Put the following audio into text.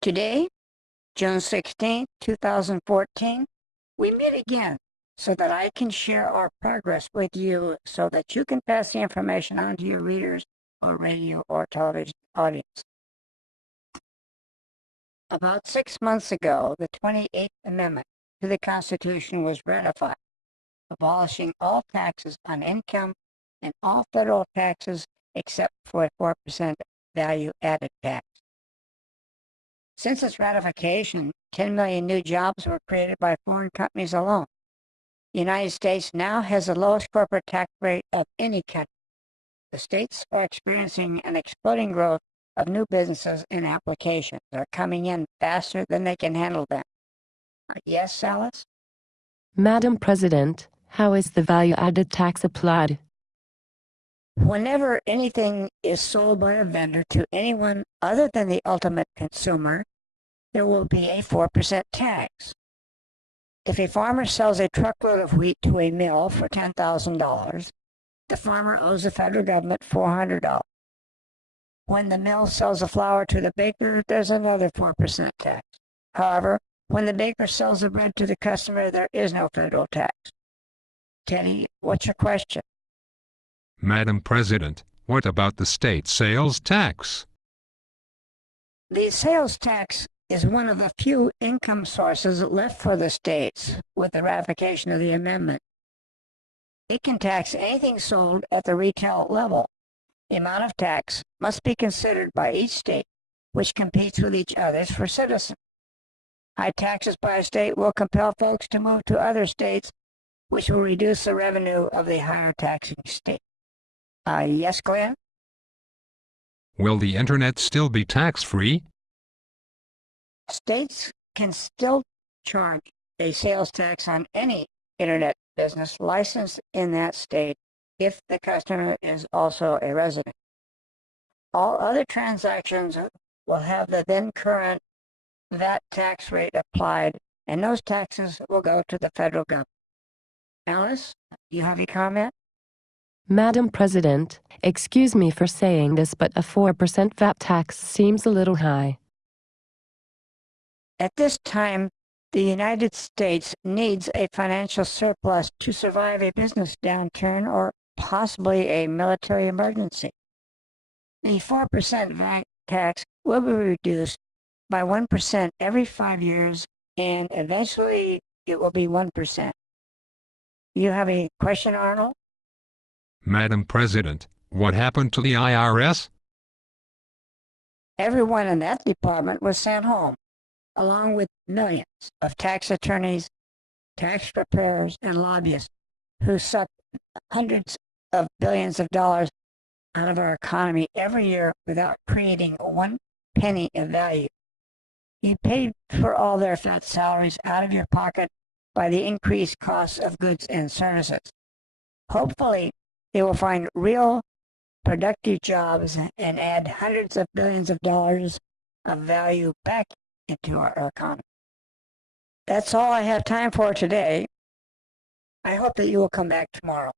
Today, June 16, 2014, we meet again so that I can share our progress with you so that you can pass the information on to your readers or radio or television audience. About 6 months ago, the 28th Amendment to the Constitution was ratified, abolishing all taxes on income and all federal taxes except for a 4% value-added tax. Since its ratification, 10 million new jobs were created by foreign companies alone. The United States now has the lowest corporate tax rate of any country. The states are experiencing an exploding growth of new businesses and applications. They're coming in faster than they can handle them. Yes, Alice? Madam President, how is the value-added tax applied? Whenever anything is sold by a vendor to anyone other than the ultimate consumer, there will be a 4% tax. If a farmer sells a truckload of wheat to a mill for $10,000, the farmer owes the federal government $400. When the mill sells the flour to the baker, there's another 4% tax. However, when the baker sells the bread to the customer, there is no federal tax. Teddy, what's your question? Madam President, what about the state sales tax? The sales tax is one of the few income sources left for the states with the ratification of the amendment. It can tax anything sold at the retail level. The amount of tax must be considered by each state, which competes with each other for citizens. High taxes by a state will compel folks to move to other states, which will reduce the revenue of the higher taxing state. Yes, Glenn? Will the internet still be tax-free? States can still charge a sales tax on any internet business licensed in that state if the customer is also a resident. All other transactions will have the then current VAT tax rate applied, and those taxes will go to the federal government. Alice, you have a comment? Madam President, excuse me for saying this, but a 4% VAT tax seems a little high. At this time, the United States needs a financial surplus to survive a business downturn or possibly a military emergency. The 4% VAT tax will be reduced by 1% every 5 years, and eventually it will be 1%. You have a question, Arnold? Madam President, what happened to the IRS? Everyone in that department was sent home, along with millions of tax attorneys, tax preparers, and lobbyists who suck hundreds of billions of dollars out of our economy every year without creating 1 penny of value. You paid for all their fat salaries out of your pocket by the increased costs of goods and services. Hopefully, they will find real productive jobs and add hundreds of billions of dollars of value back into our economy. That's all I have time for today. I hope that you will come back tomorrow.